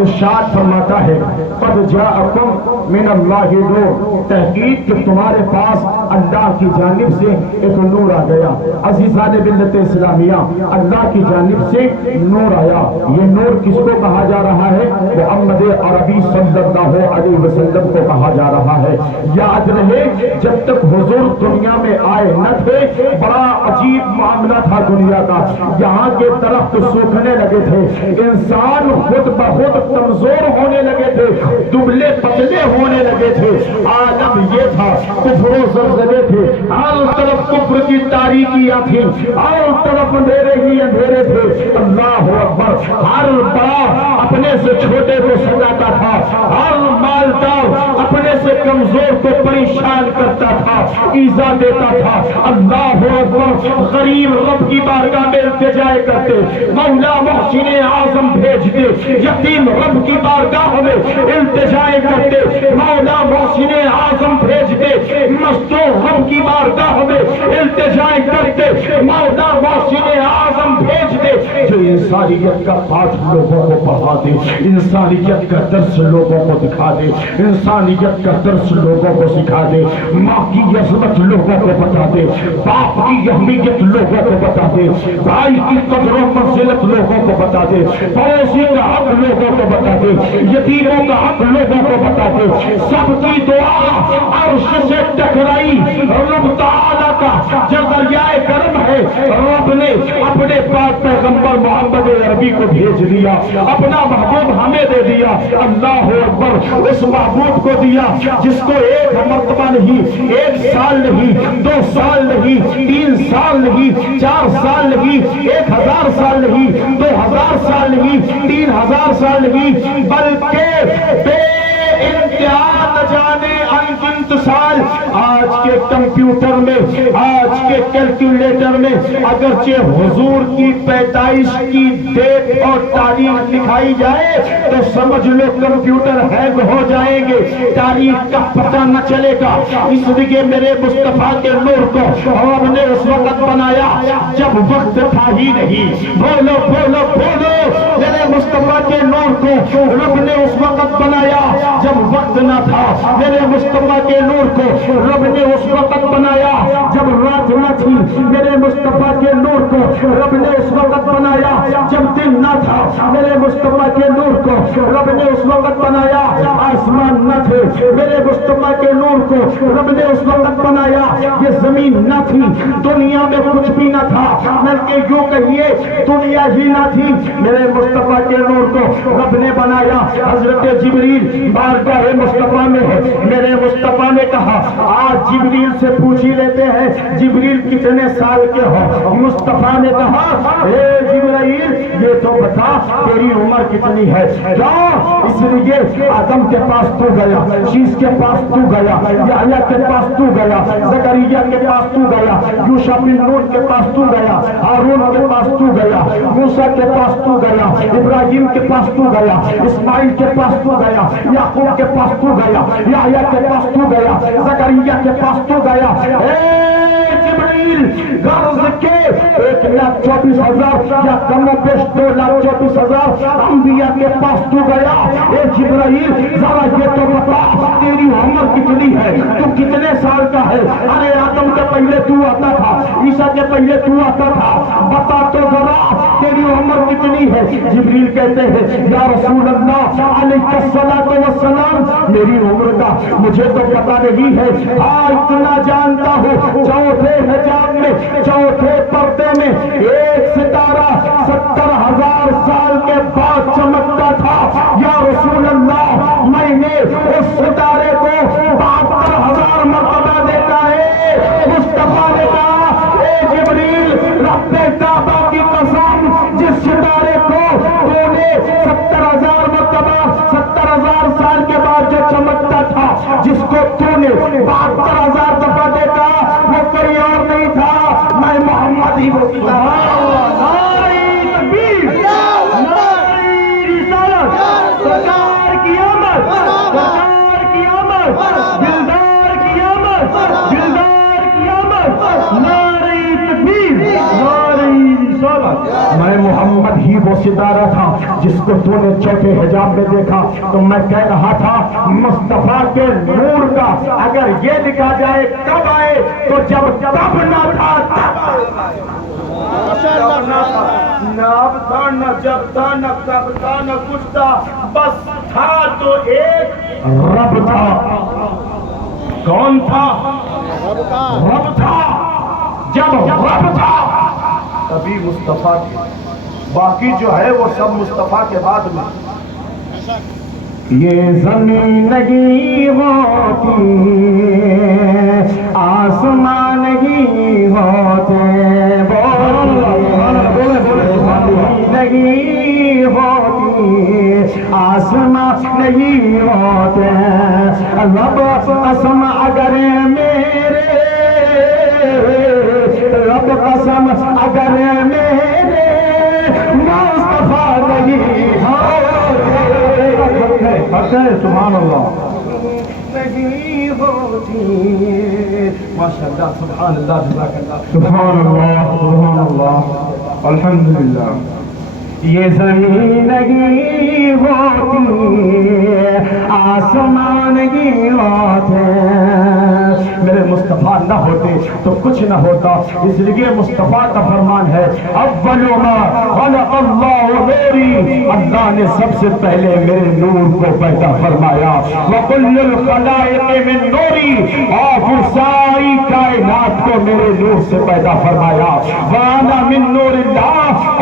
ارشاد فرماتا ہے قد جاءکم من اللہ نور، تحقیق کہ تمہارے پاس اللہ کی جانب سے ایک نور آ گیا۔ عزیزان ملت اسلامیہ، اللہ کی جانب سے نور آیا۔ یہ نور کس کو کہا جا رہا ہے؟ محمد عربی صلی اللہ علیہ وسلم کو کہا جا رہا ہے۔ یاد رہے جب تک حضور دنیا میں آئے نہ تھے بڑا عجیب معاملہ تھا دنیا کا۔ یہاں کے درخت سوکھنے لگے تھے، انسان خود بخود کمزور ہونے لگے تھے، دبلے پتلے ہونے لگے تھے۔ عالم یہ تھا، کفر و زلزلے تھے، ہر طرف کفر کی تاریکیاں تھیں، ہر طرف اندھیرے ہی اندھیرے تھے۔ اللہ اکبر، ہر بڑا اپنے سے چھوٹے کو سجاتا تھا، ہر مالدار اپنے سے کمزور کو پریشان کرتا تھا، ایذا دیتا تھا۔ اللہ اکبر، غریب رب کی بارگاہ میں التجا کرتے، مولا محسن اعظم بھیج دے، یتیم رب کی بارگاہ میں التجا کرتے، مولا محسن اعظم بھیج دے، مظلوم رب کی بارگاہ میں التجا کرتے، مولا محسن اعظم بھیج دے، جو انسانیت کا پاٹھ لوگوں کو پڑھا دے، انسانیت کا درس لوگوں کو دکھا دے، انسانیت کا درس لوگوں کو سکھا دے، ماں کی عظمت لوگوں کو بتا دے، باپ کی اہمیت لوگوں کو بتا دے، بھائی کی قدر و منزلت لوگوں کو بتا دے، پڑوسی کا حق لوگوں کو بتا دے، یتیموں کا حق لوگوں کو بتا دے۔ سب کی دعا عرش سے ٹکرائی، رب تعالیٰ کا جو دریائے کرم ہے، رب نے اپنے پاک پیغمبر محمد عربی کو بھیج دیا، اپنا محبوب ہمیں دے دیا۔ اللہ اکبر، اس محبوب کو دیا جس کو ایک مرتبہ نہیں، ایک سال نہیں، 2 سال نہیں، 3 سال نہیں، 4 سال نہیں، 1000 سال نہیں، 2000 سال نہیں، 3000 سال نہیں، بلکہ بے انتہا نہ جانے انگنت سال آج کے کمپیوٹر میں، آج کے کیلکولیٹر میں اگرچہ حضور کی پیدائش کی ڈیٹ اور تاریخ لکھائی جائے تو سمجھ لو کمپیوٹر ہینگ ہو جائیں گے، تاریخ کا پتہ نہ چلے گا۔ اس لیے میرے مصطفیٰ کے نور کو رب نے اس وقت بنایا جب وقت تھا ہی نہیں۔ بولو بولو بولو، میرے مصطفیٰ کے نور کو رب نے اس وقت بنایا جب وقت نہ تھا۔ میرے مصطفیٰ کے نور کو رب نے اس وقت بنایا جب رات نہ تھی۔ میرے مصطفیٰ کے نور کو رب نے اس وقت بنایا جب دن نہ تھا۔ میرے مصطفیٰ کے نور کو رب نے اس وقت بنایا آسمان نہ تھے۔ میرے مصطفیٰ کے نور کو رب نے اس وقت بنایا یہ زمین نہ تھی، دنیا میں کچھ بھی نہ تھا، بلکہ یوں کہیے دنیا ہی نہ تھی۔ میرے مصطفیٰ کے نور کو رب نے بنایا۔ حضرت جبریل بارگاہ مصطفیٰ میں ہے، میرے مصطفیٰ نے کہا آج جبریل سے پوچھ ہی لیتے ہیں جبریل کتنے سال کے ہو؟ مصطفیٰ نے کہا اے جبرائیل یہ تو بتا تیری عمر کتنی ہے؟ کیوں؟ اس لیے آدم کے پاس تو گیا، شیش کے پاس تو گیا، یحییٰ کے پاس تو گیا، زکریا کے پاس تو گیا، یوشع بن نون کے پاس تو گیا، ہارون کے پاس تو گیا، موسیٰ کے پاس تو گیا، ابراہیم کے پاس تو گیا، اسماعیل کے پاس تو گیا، یعقوب کے پاس تو گیا، یحییٰ کے پاس تو گیا، زکریا کے پاس تو گیا۔ اے جبریل غرض کے 1,24,000 یا کم و بیش 2,24,000 انبیاء کے پاس تو گیا۔ اے جبرائیل ذرا یہ تو بتا تیری عمر کتنی ہے، تو کتنے سال کا ہے؟ ارے آدم کے پہلے تو آتا تھا، عیسیٰ کے پہلے تو آتا تھا، بتا تو ذرا تیری عمر کتنی ہے؟ جبریل کہتے ہیں یا رسول اللہ علیہ الصلوۃ والسلام میری عمر کا مجھے تو پتہ نہیں ہے، اتنا جانتا ہوں چوتھے حجاب میں، چوتھے پردے میں ایک ستارہ 70,000 سال کے بعد چمکتا تھا۔ یا رسول اللہ میں نے اس ستارے کو 72,000 مرتبہ دیکھا ہے۔ مصطفیٰ نے کہا اے جبریل رب کعبہ کی قسم جس ستارے کو تو نے 70,000 مرتبہ 70,000 سال کے بعد جو چمکتا تھا، جس کو تو نے 72,000 دفعہ دیکھا وہ کوئی اور نہیں تھا، میں محمد ہی وہ ستارہ تھا جس کو تو نے چوتھے حجاب میں دیکھا، تو میں کہہ رہا تھا مصطفیٰ کے نور کا اگر یہ لکھا جائے کب آئے تو جب تب نہ تھا تب نہ اب تھا نہ جب تھا نہ کب تھا نہ کچھ تھا، بس تھا تو ایک رب تھا۔ کون تھا؟ رب تھا۔ جب رب تھا تبھی مصطفیٰ کی، باقی جو ہے وہ سب مصطفیٰ کے بعد میں۔ یہ زمین نہیں ہوتی آسمان نہیں ہوتے، نہیں ہوتی آسمان نہیں ہوتے، رب قسم اگر میرے، رب قسم اگر میرے مصطفیٰ نہیں ہوتے، سبحان اللہ نہیں ہوتی۔ ماشاءاللہ، سبحان اللہ، جزاک اللہ، سبحان اللہ، سبحان اللہ، الحمدللہ۔ یہ زمین نہیں ہوتی آسمان نہیں ہوتے، میرے مصطفیٰ نہ ہوتے تو کچھ نہ ہوتا، اس لیے مصطفیٰ کا فرمان ہے اول ما خلق اللہ نوری، اللہ نے سب سے پہلے میرے نور کو پیدا فرمایا، وَكُلُّ الْخَلَائِقِ مِن نوری، اور پھر ساری کائنات کو میرے نور سے پیدا فرمایا، وَأَنَا مِن نُورِ اللَّهِ،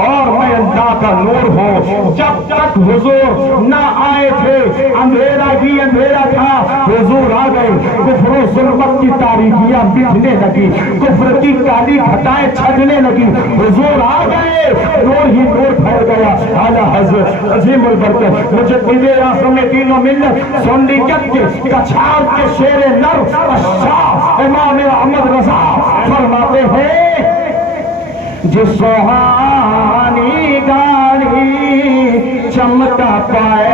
اور میں اللہ کا نور ہوں۔ جب تک حضور نہ آئے تھے اندھیرا ہی اندھیرا تھا، حضور آ گئے، کفر و ظلمت کی تاریکیاں مٹنے لگی، کفر کی کالی گھٹائیں چھٹنے لگی، حضور آ گئے، نور ہی نور پھیل گیا۔ اعلیٰ حضرت عظیم البرکت مجدد اعظم دین و ملت سنی جد کے کچھار کے شیر نر شاہ امام احمد رضا فرماتے ہیں جس سوہانی گاڑی چمکا پائے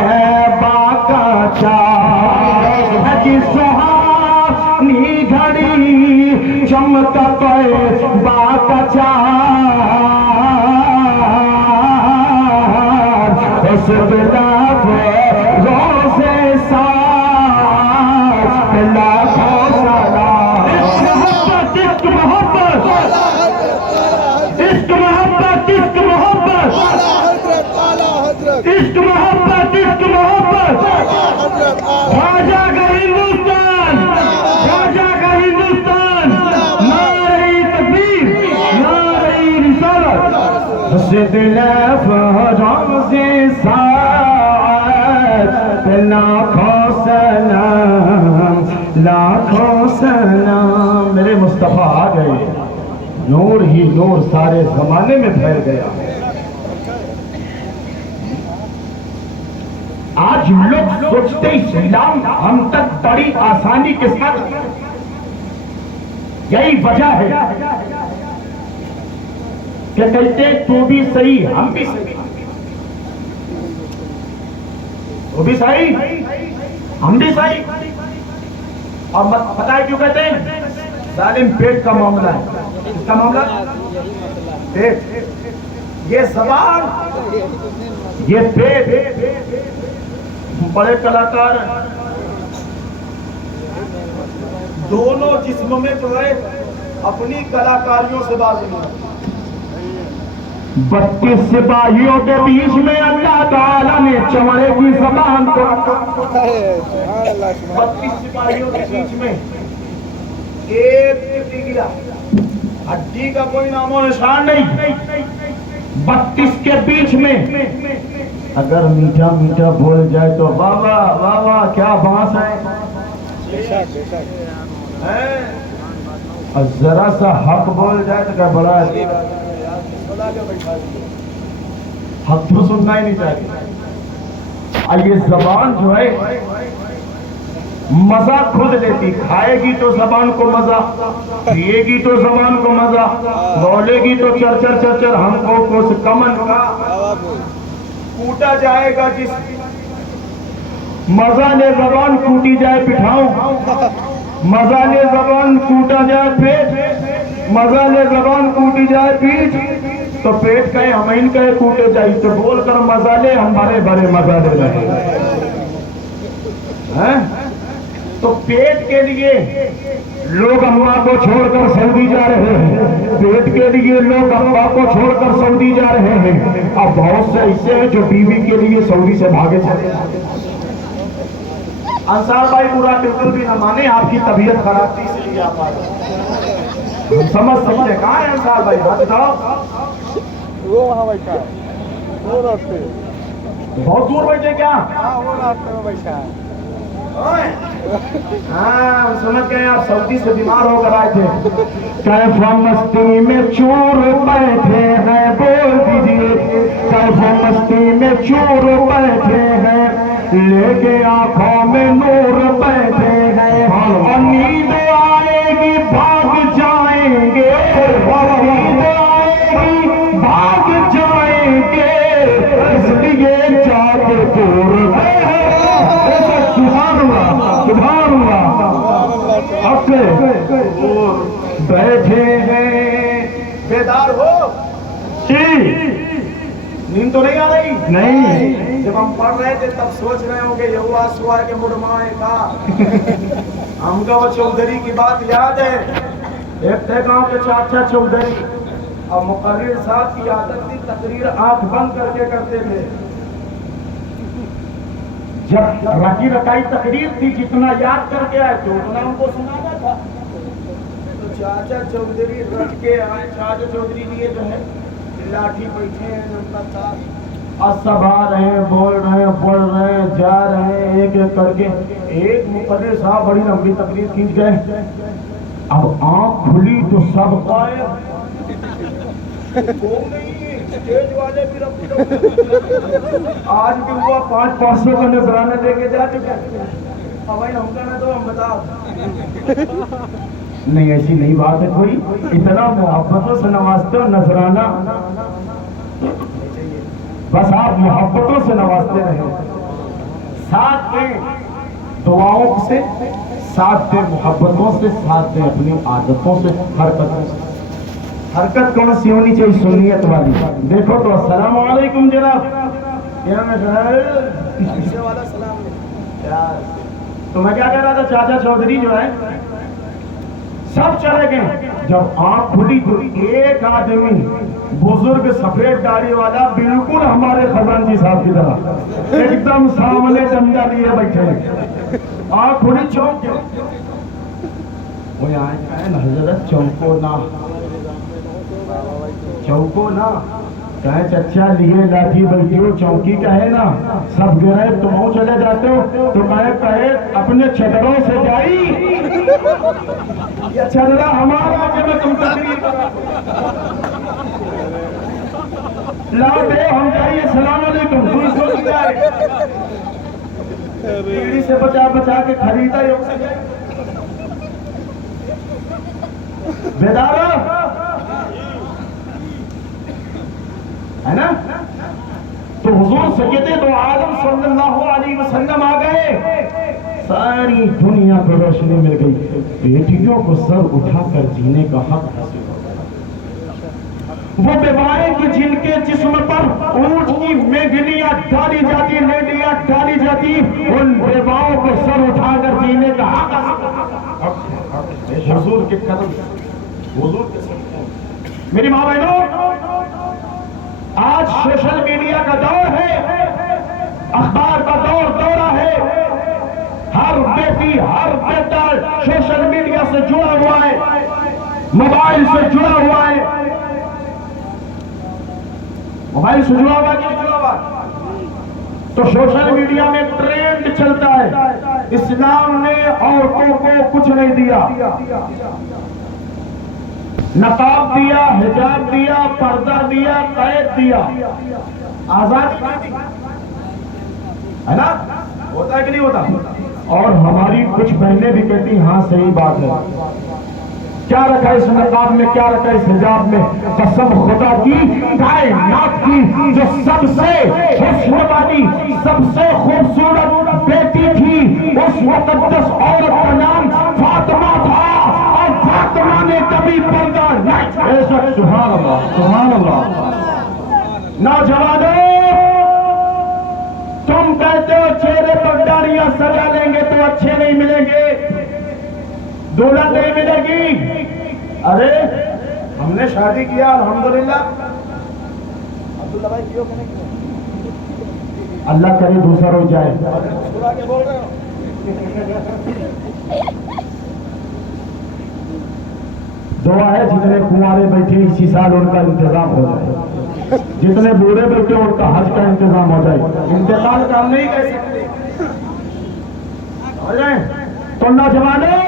باقا چار، جس سوہانی گھڑی چمکا پائے باقا چار، اس بلاف روزے ساتھ لاکھوں سلام۔ عشق محبت، عشق محبت، عشق محبت، عشق محبت، عشق محبت، خواجہ کا ہندوستان، خواجہ کا ہندوستان، نعرہ تکبیر، نعرہ رسالت، حسد لفظ ساعت لاکھوں سلام، لاکھوں سلام۔ میرے مصطفیٰ آ گئے، نور ہی نور سارے زمانے میں پھیل گیا۔ آج لوگ سوچتے اسلام ہم تک بڑی آسانی کے ساتھ، یہی وجہ ہے کہ کہتے تو بھی صحیح ہم بھی صحیح، تو بھی صحیح ہم بھی صحیح۔ اور پتہ ہے کیوں کہتے ہیں؟ ظالم پیٹ کا معاملہ ہے۔ کس کا معاملہ؟ پیٹ، یہ زبان، یہ پیٹ، بڑے کلاکار دونوں جسم میں جو ہے اپنی کلاکاریوں سے باز نہیں۔ 32 سپاہیوں کے بیچ میں اللہ تعالیٰ نے چمڑے کی زبان کو، 32 سپاہیوں کے بیچ میں ایک ٹکڑی گیا، ہڈی کا کوئی نام و نشان نہیں، 32 کے بیچ میں اگر میٹھا میٹھا بول جائے تو واہ واہ واہ واہ کیا بانس ہے، اور ذرا سا حق بول جائے تو کیا بڑا ہے، حق تو سننا ہی نہیں چاہیے۔ یہ زبان جو ہے مزہ خود لیتی، کھائے گی تو زبان کو مزہ، پیے گی تو زبان کو مزہ، بولے گی تو چر چر چر چر ہم کو کس کمن کا کوٹا جائے گا جس مزہ لے زبان کوٹی جائے پٹھاؤں، مزہ لے زبان کوٹا جائے پیٹ، مزہ لے زبان کوٹی جائے پیٹ، تو پیٹ کہے ہمین کہے کوٹے جائی تو بول کر مزہ لے ہم بڑے بڑے مزہ لے رہے ہیں. تو پیٹ کے لیے لوگ اماں کو چھوڑ کر سعودی جا رہے ہیں, پیٹ کے لیے لوگ ابا کو چھوڑ کر سعودی جا رہے ہیں. اب بہت سے ایسے ہیں جو بیوی کے لیے سعودی سے بھاگے چلے. انصار بھائی برا بالکل بھی نہ مانے, آپ کی طبیعت خراب تھی اس لیے آپ آئے. سمجھ سکتے کہاں ہے انصار بھائی؟ بات بتاؤ. وہ وہاں بیٹھا ہے, وہ راستے بہت دور بیٹھے کیا؟ وہ راستے میں بیٹھا ہے. ہاں سمجھ گئے آپ سعودی سے بیمار ہو کر آئے تھے. کیف مستی میں چور بیٹھے ہیں, بول دیجیے کیف مستی میں چور بیٹھے ہیں, لے کے آنکھوں میں نور بیٹھے ہیں, اور نیند آئے گی بھاگ جائیں گے, نیند آئے گی بھاگ جائیں گے, اس لیے جاگ دور سبحان اللہ بیٹھے ہیں. بیدار ہو جی, نیند تو نہیں آ رہی؟ نہیں. جب ہم پڑھ رہے تھے تب سوچ رہے ہوں گے یہوا سوا کے مڑمائے کا. ہم کا وہ چودھری کی بات یاد ہے, ایک تھے گاؤں کے چاچا چودھری, اور مقرر صاحب کی عادت تھی تقریر آنکھ بند کر کے کرتے تھے. جب رکی رکائی تقریر تھی جتنا یاد کر کے آئے تو اتنا ان کو سنانا تھا. تو چاچا چودھری رٹ کے آئے. چاچا چودھری لیے جو ہے لاٹھی بیٹھے ہیں نمبر تھا, اور سب آ رہے ہیں, بول رہے ہیں, پڑھ رہے ہیں, جا رہے ہیں ایک ایک کر کے. ایک مقرر صاحب بڑی لمبی تقریر کھینچ گئے. اب آنکھ کھلی تو سب غائب, کوئی نہیں. اسٹیج والے بھی آج بھی ہوا 500 کا نذرانہ دے کے جا چکے. اب بھائی ہم کہنا تو ہم بتا نہیں, ایسی نہیں بات ہے کوئی. اتنا محبتوں سے نوازتے ہو, نذرانہ بس آپ محبتوں سے نوازتے رہے, ساتھ دیں دعاؤں سے, ساتھ دیں محبتوں سے, ساتھ دیں اپنی عادتوں سے, حرکتوں سے. حرکت کون سی ہونی چاہیے؟ سنیت والی. دیکھو تو السلام علیکم جناب, تو میں کیا کہہ رہا تھا, چاچا چودھری جو ہے سب چلے گئے. جب آنکھ کھلی تو ایک آدمی بزرگ سفید داڑھی والا بالکل ہمارے خزانچی صاحب کی طرح ایک دم سامنے ڈنڈا لیے بیٹھے, آنکھ کھلی چونک کے. وہ یہاں حضرت چونکو نہ, چوکو نا, کہیں چچا لیے لاٹھی بلکہ ہو چوکی کہے نا, سب گرے تم چلے جاتے ہو تو کہے اپنے چدروں سے جائی, یہ چدرا ہمارا کہ میں تم تقریر لا دے ہم جائیے. السلام علیکم. سوچ جائے پیڑھی سے بچا بچا کے خریدا ہی بیدار ہے نا. تو حضور سید دو عالم صلی اللہ علیہ وسلم آ گئے, ساری دنیا کو روشنی مل گئی. بیٹیوں کو سر اٹھا کر جینے کا حق حاصل ہو گیا. وہ بیوائیں کہ جن کے جسم پر اونٹ کی میگنیاں ڈالی جاتی, لیڈیاں ڈالی جاتی, ان بیواؤں کو سر اٹھا کر جینے کا حق حاصل. حضور کے قدم, حضور کے ساتھ. میری ماں بہنوں, آج سوشل میڈیا کا دور ہے, اخبار کا دورہ ہے. ہر بیٹی ہر بیٹا سوشل میڈیا سے جڑا ہوا ہے, موبائل سے جڑا ہوا ہے. موبائل سے جڑا ہوا کہ جڑا ہوا, تو سوشل میڈیا میں ٹرینڈ چلتا ہے. اسلام نے عورتوں کو کچھ نہیں دیا, نقاب دیا, حجاب دیا, پردہ دیا, قید دیا, آزادی ہے نا, ہوتا ہے کہ نہیں ہوتا. اور ہماری کچھ بہنیں بھی کہتی ہاں صحیح بات ہے. کیا رکھا اس نقاب میں, کیا رکھا اس حجاب میں؟ قسم خدا کی, کائنات کی جو سب سے حسن والی, سب سے خوبصورت بیٹی تھی, اس مقدس عورت کا نام فاطمہ تھا, اور فاطمہ نے جب کبھی پردہ نہیں. بے شک. سبحان اللہ سبحان اللہ. نوجوانوں تم کہتے ہو چہرے پر داڑیاں سجا لیں گے تو اچھے نہیں ملیں گے, دولت نہیں ملے گی. ارے ہم نے شادی کیا الحمدللہ. عبداللہ بھائی کیوں کہ نہیں کیوں اللہ کرے دوسرا ہو جائے. مسکرا کے بول رہے ہو. دعا ہے جتنے کنوارے بیٹھے اسی سال ان کا انتظام ہو جائے, جتنے بوڑھے بیٹھے ان کا حج کا انتظام ہو جائے. انتقال کام نہیں کر سکتے. تو نوجوانوں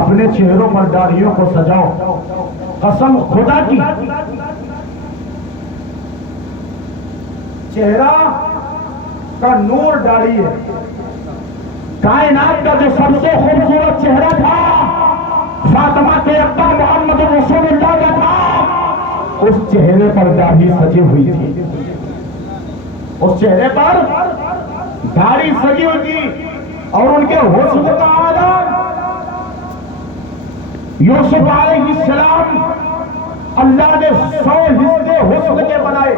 اپنے چہروں پر داڑھیوں کو سجاؤ. قسم خدا کی, چہرہ کا نور داڑھی ہے. کائنات کا جو سب سے خوبصورت چہرہ تھا فاطمہ کے ابا محمد رسول اللہ کا تھا, اس چہرے پر داڑھی سجی ہوئی تھی. اس چہرے پر داڑھی سجی ہوئی تھی اور ان کے حسن کا عالم. یوسف علیہ السلام اللہ نے 100 حصے حسن کے بنائے.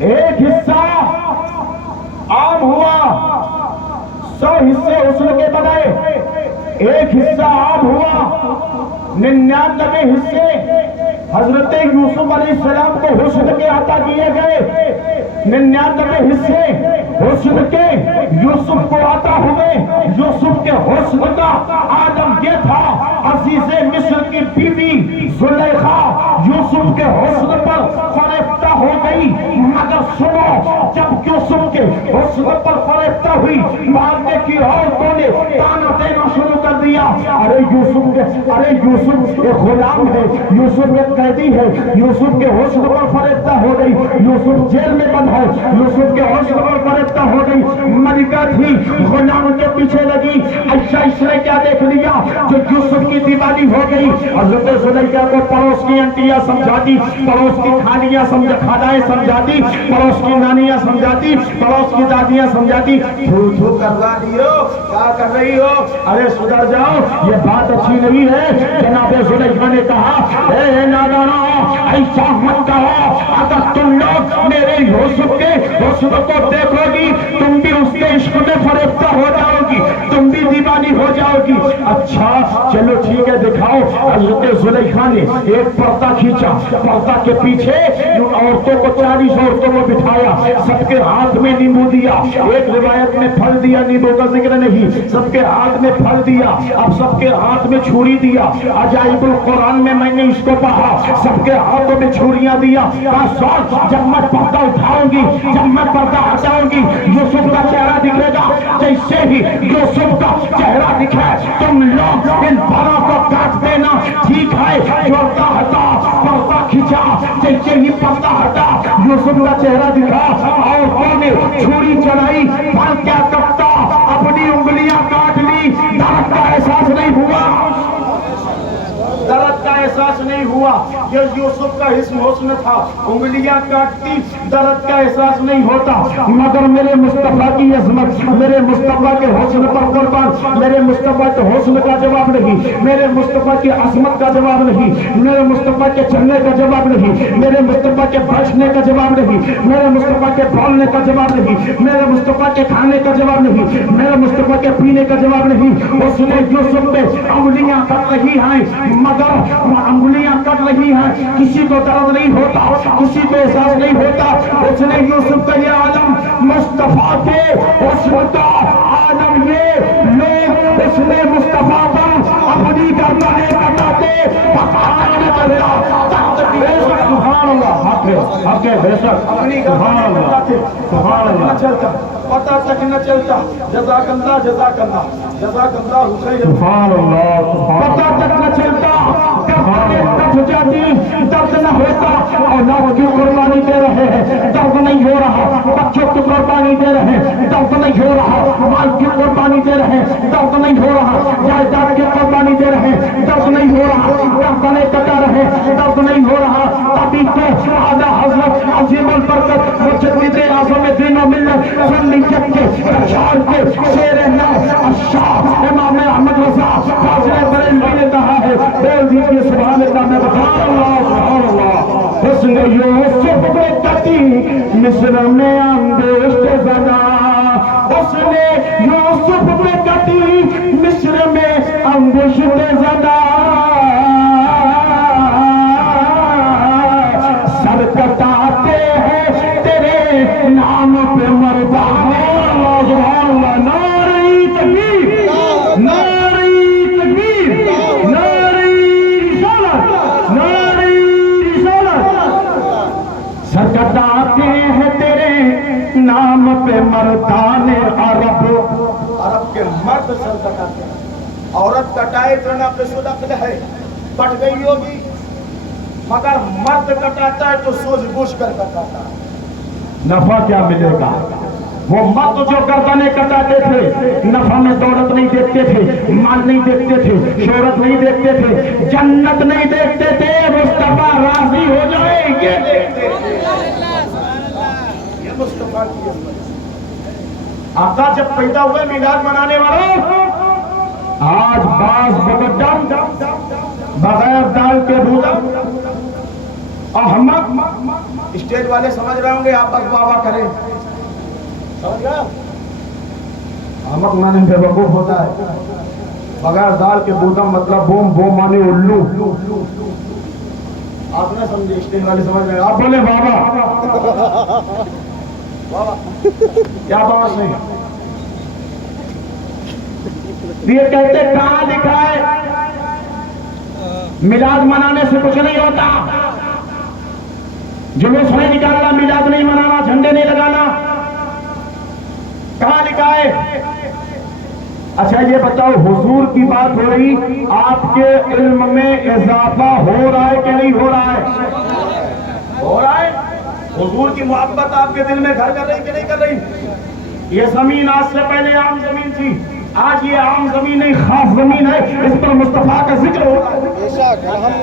ایک حصہ عام ہوا, 100 حصے حسن کے بنائے. ایک حصہ عام ہوا, 99 حصے حضرت یوسف علیہ السلام کو حسن کے عطا کیے گئے. 99 حصے حسن کے یوسف کو عطا ہوئے. یوسف کے حسن کا عالم یہ تھا, عزیز مصر کی بیوی زلیخا یوسف کے حسن پر فریفتہ ہو گئی. مگر سنو, جب یوسف کے حسن پر فریفتہ ہوئی, ماننے کی عورتوں نے تانا دینا شروع کر دیا. ارے یوسف ایک غلام ہے, یوسف ایک قیدی ہے, یوسف کے حسن پر فریفتہ ہو گئی, یوسف جیل میں بند ہے, یوسف کے حسن پر فریفتہ ہو گئی. ملکہ تھی غلام کے پیچھے لگی. اچھا اس نے کیا دیکھ لیا جو یوسف کی دیوانی ہو گئی. حضرت زلیخا کو پڑوس کی انٹیاں سمجھاتی, پڑوس کی کھانیاں کھادائیں سمجھاتی, پڑوس کی نانیاں سمجھاتی, پڑوس کی دادیاں سمجھاتی. تھو کروا دیو, کیا کر رہی ہو, ارے سدھر جاؤ, یہ بات اچھی نہیں ہے. جناب زلیخا نے کہا اے نادانو ایسا مت کہو, اگر تم لوگ میرے یوسف کے حسن کو دیکھو گی تم بھی اس کے عشق میں فریفتہ ہو جاؤ گی, تم بھی دیوانی ہو جاؤ گی. اچھا چلو ٹھیک ہے دکھاؤ. حضرت زلیخا نے ایک پردہ کھینچا, پردہ کے پیچھے عورتوں کو 40 عورتوں کو بٹھایا, سب کے ہاتھ میں نیمبو دیا. ایک روایت میں پھل دیا, نیمبو کا ذکر نہیں, سب کے ہاتھ میں پھل دیا. اب سب کے ہاتھ میں چھری دیا. عجائب القرآن میں نے اس کو پڑھا, سب کے ہاتھوں میں چھریاں دیا. جب میں پردہ اٹھاؤں گی, جب میں پردہ ہٹاؤں گی, یوسف کا چہرہ دکھے گا. جیسے ہی یوسف کا چہرہ دکھے تم لوگ ان پروں کو کاٹ دینا, ٹھیک ہے. پردہ ہٹا, پردہ کھینچا, جیسے ہی پردہ ہٹا یوسف کا چہرہ دکھا. عورتوں نے چھری چلائی, پھل کیا کٹتا, اپنی انگلیاں کاٹ لی. درد کا احساس نہیں ہوا, درد کا احساس نہیں ہوا. یہ یوسف کا حسن تھا, انگلیاں کاٹتی, درد کا احساس نہیں ہوتا. مگر میرے مصطفیٰ کی عظمت, میرے مصطفیٰ کے حسن پر قربان, میرے مصطفیٰ کے حسن کا جواب نہیں, میرے مصطفیٰ کی عظمت کا جواب نہیں, میرے مصطفیٰ کے چلنے کا جواب نہیں, میرے مصطفیٰ کے بیٹھنے کا جواب نہیں, میرے مصطفیٰ کے بولنے کا جواب نہیں, میرے مصطفیٰ کے کھانے کا جواب نہیں, میرے مصطفیٰ کے پینے کا جواب نہیں. اس نے یوسف پہ انگلیاں کٹ رہی ہیں, مگر وہ انگلیاں کٹ رہی ہیں, کسی کو درد نہیں ہوتا, کسی کو احساس نہیں ہوتا. اس نے یوسف کا یہ عالم مصطفیٰ کے حسن کا عالم, یہ لوگ اس نے مصطفیٰ پر اپنی گردنیں کٹاتے سبحان اللہ, حق ہے, بے شک, اپنی گردنیں کٹاتے, سبحان اللہ, چلتا پتہ تک نہ چلتا. جزاک اللہ, جزاک اللہ, جزاک اللہ خیر. سبحان اللہ, پتہ تک نہ چلتا, کٹ جاتی, درد نہ ہوتا. اولاد کی قربانی دے رہے ہیں, درد نہیں ہو رہا. بچوں کی قربانی دے رہے ہیں, درد نہیں ہو رہا. مال کی قربانی دے رہے ہیں, درد نہیں ہو رہا. جائیداد کی قربانی دے رہے ہیں, درد نہیں ہو رہا. گردنیں کٹا رہے, درد نہیں ہو رہا. ابھی تو اعلیٰ حضرت عظیم البرکت مجدد اعظم دین و ملت سنی جگہ رچھال کے شیر نو الشاہ امام احمد رضا فاضل بریلوی نے کہا ہے، بول دیجئے سبحان اللہ میں سبحان اللہ سبحان اللہ۔ حسن یوسف کو کتی مصر میں اندیش زدہ، حسن یوسف کو کتی مصر میں اندیش زدہ، سر کٹاتے ہیں تیرے نام پہ مردان، سبحان اللہ، نعرہ تکبیر، نعرہ تکبیر، نعرہ رسالت، نعرہ رسالت، سر کٹاتے ہیں تیرے نام پہ مردان عرب۔ عرب کے مرد سر کٹاتے ہیں، عورت کٹائے تو ناقص العقل ہے، بٹ گئی ہوگی، مگر مرد کٹاتا ہے تو سوچ بوجھ کر کٹاتا ہے۔ نفع کیا ملے گا؟ وہ مرد جو گردنیں کٹاتے تھے، نفع میں دولت نہیں دیکھتے تھے، مال نہیں دیکھتے تھے، شہرت نہیں دیکھتے تھے، جنت نہیں دیکھتے تھے، مصطفیٰ راضی ہو جائے یہ دیکھتے تھے۔ یہ مصطفیٰ کی عظمت۔ آقا جب پیدا ہوئے میلاد منانے والوں، آج باز بگڈم بغیر دال کے بھوجن احمد، اسٹیج والے سمجھ رہے ہوں گے آپ بس بابا کریں، سمجھ گیا؟ احمد مانے بے وقوف ہوتا ہے، بغیر دال کے بھوجن مطلب بوم بوم مانے الو، آپ نے سمجھے، اسٹیج والے سمجھ رہے ہیں آپ بولے بابا، بابا کیا بات ہے؟ یہ کہتے کہاں لکھا ہے میلاد منانے سے کچھ نہیں ہوتا، جلوس نہیں نکالنا، میلاد نہیں منانا، جھنڈے نہیں لگانا، کہاں لکھا ہے؟ اچھا یہ بتاؤ، حضور کی بات ہو رہی، آپ کے علم میں اضافہ ہو رہا ہے کہ نہیں ہو رہا ہے؟ ہو رہا ہے؟ حضور کی محبت آپ کے دل میں گھر کر رہی کہ نہیں کر رہی؟ یہ زمین آج سے پہلے عام زمین تھی، آج یہ عام زمین نہیں خاص زمین ہے، اس پر مصطفیٰ کا ذکر ہوتا ہے۔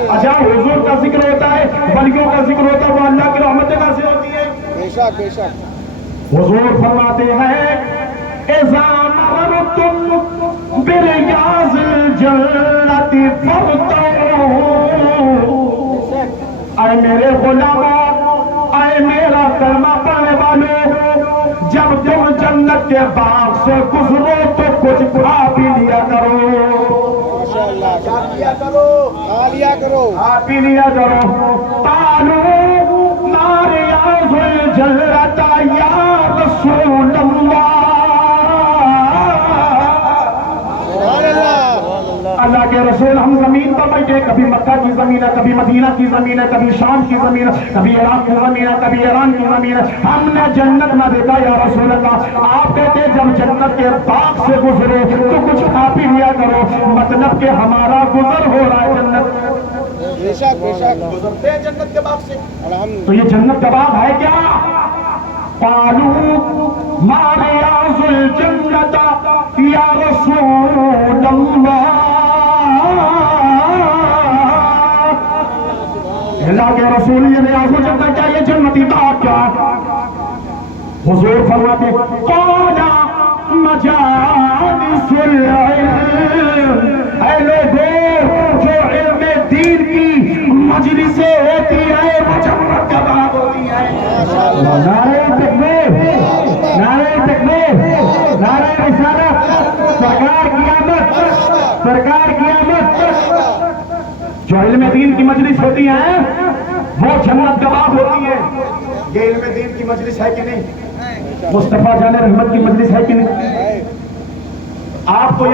اچھا حضور کا ذکر ہوتا ہے، ولیوں کا ذکر ہوتا ہے، وہ اللہ کی رحمت کا ذکر ہوتی ہے۔ حضور فرماتے ہیں اذا مررتم بریاض الجنت فارتعوا، اے میرے غلاموں، اے میرا کلمہ پڑھنے والوں، جب تم جنت کے باغ سے گزرو تو کچھ کھا بھی لیا کرو، کیا کیا کرو؟ کھا لیا کرو، کھا بھی لیا کرو۔ قالوا ما ریاض الجنت یا رسول اللہ، اللہ کے رسول ہم زمین پر بیٹھے، کبھی مکہ کی زمین ہے، کبھی مدینہ کی زمین ہے، کبھی شام کی زمین ہے، کبھی عراق کی زمین ہے، کبھی ایران کی زمین ہے، ہم نے جنت نہ دیکھا یا رسول اللہ۔ آپ کہتے جب جنت کے باغ سے گزرے تو کچھ کھا پی لیا کرو، مطلب کہ ہمارا گزر ہو رہا ہے جنت، بے شک گزرتے ہیں جنت کے باغ سے۔ تو یہ جنت کا باغ ہے کیا؟ قالوا ما ریاض الجنت یا رسول اللہ، اللہ کے رسول یہ ریاض الجنت کیا، یہ جنتی باغ کیا؟ حضور فرماتے قال مجالس العلم، اے لوگوں جو علم دین کی مجلسیں ہوتی ہے وہ جنت کا باغ ہوتی ہے۔ نعرہ تکبیر، نعرہ تکبیر، نعرہ رسالت، سرکار کی آمد، سرکار کی آمد۔ جو علم دین کی مجلس ہوتی ہے وہ جنت کا باغ ہوتی ہے۔ یہ علم دین کی مجلس ہے کہ نہیں؟ مصطفیٰ جان رحمت کی مجلس ہے کہ نہیں؟